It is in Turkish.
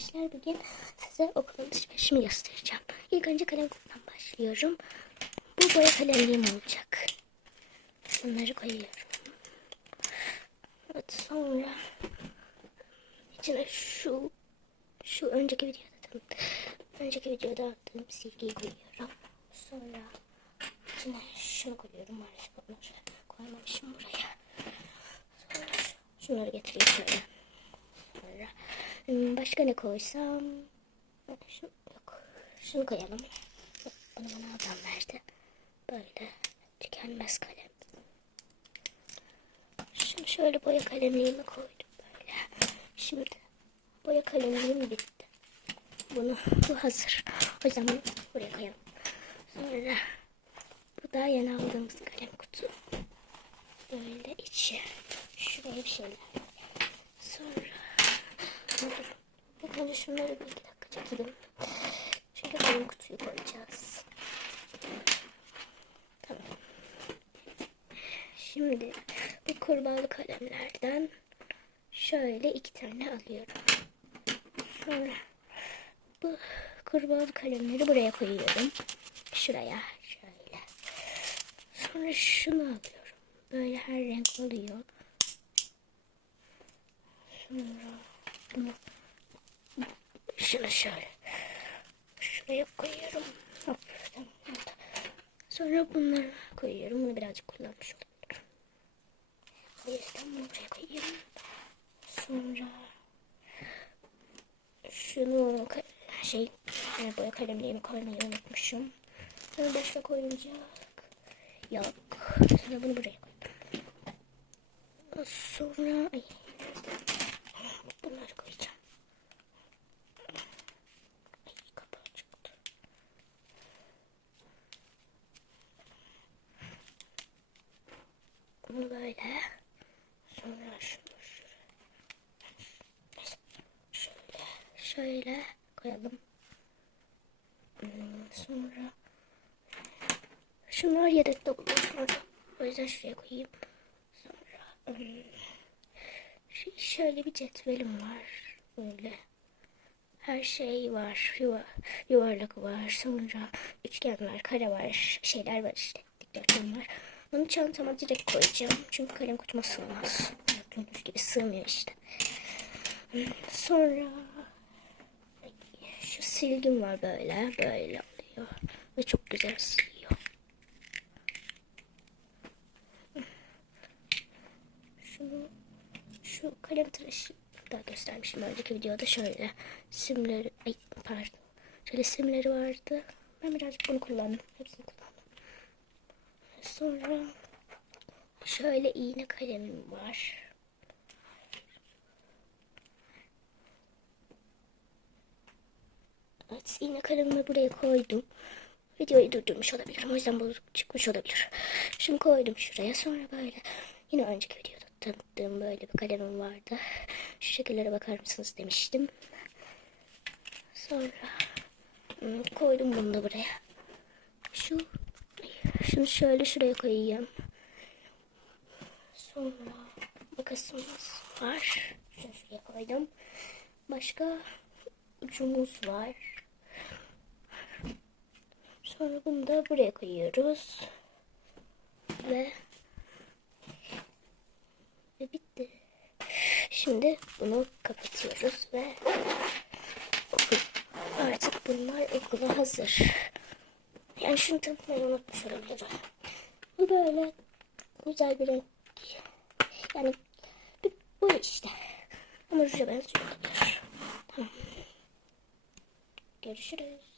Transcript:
arkadaşlar bugün size okul alışverişimi göstereceğim. İlk önce kalem kutudan başlıyorum. Bu boya kalemliğim olacak. Bunları koyuyorum. Evet sonra içine şu şu önceki videoda. Önceki videoda attığım silgiyi koyuyorum. Sonra içine şunu koyuyorum. Maalesef onları koymamışım buraya. Sonra şu- şunları getireyim şöyle. Hmm, başka ne koysam? Şunu, yok. Şunu koyalım. Bunu bana adam verdi. Böyle tükenmez kalem. Şimdi şöyle boya kalemliğimi koydum böyle. Şimdi boya kalemliğim bitti. Bunu bu hazır. O bunu buraya koyalım. Sonra bu da yeni aldığımız kalem kutu. Böyle içi. Şuraya bir şeyler. Sonra önce şunları bir dakika çekelim. Çünkü kalem kutuyu koyacağız. Tamam. Şimdi bu kurbağalı kalemlerden şöyle iki tane alıyorum. Sonra bu kurbağalı kalemleri buraya koyuyorum. Şuraya şöyle. Sonra şunu alıyorum. Böyle her renk oluyor. Sonra bunu şunu şöyle şuraya koyuyorum. Sonra bunları koyuyorum. Bunu birazcık kullanmış olabilirim. O bunu buraya koyuyorum. Sonra şunu şey e, boya kalemliğimi koymayı unutmuşum. Sonra başka koyunca yok. Sonra bunu buraya koydum. Sonra ay, bunları koyacağım. Ay, kapağı çıktı. Bunu böyle. Sonra şunu. Şöyle. Şöyle koyalım. Hmm, Sonra şunlar yedekte sonra. O yüzden şuraya koyayım. Sonra hmm, ş- şöyle bir cetvelim var. Böyle. Her şey var. Yuva, yuvarlak var. Sonra üçgen var, kare var. Şeyler var işte. Dikdörtgen var. Onu çantama direkt koyacağım. Çünkü kalem kutuma sığmaz. Gördüğünüz gibi sığmıyor işte. Sonra şu silgim var böyle. Böyle oluyor. Ve çok güzel siliyor. Şunu şu kalem tıraşı daha göstermiştim önceki videoda şöyle simleri ay pardon şöyle simleri vardı ben birazcık bunu kullandım hepsini kullandım sonra şöyle iğne kalemim var. Evet iğne kalemimi buraya koydum. Videoyu durdurmuş olabilirim o yüzden bozuk çıkmış olabilir. Şunu koydum şuraya sonra böyle yine önceki videoda tanıttığım böyle bir kalemim vardı. Şu şekillere bakar mısınız demiştim. Sonra hmm, koydum bunu da buraya. Şu şunu şöyle şuraya koyayım sonra makasımız var şunu şuraya koydum başka ucumuz var Sonra bunu da buraya koyuyoruz. Ve ve bitti. Şimdi bunu kapatıyoruz ve artık bunlar okula hazır. Yani şunu tanıtmayı unutmuş olabilirim. Böyle güzel bir renk. Yani bir, bu işte. Ama ruja benziyor. Tamam. Görüşürüz.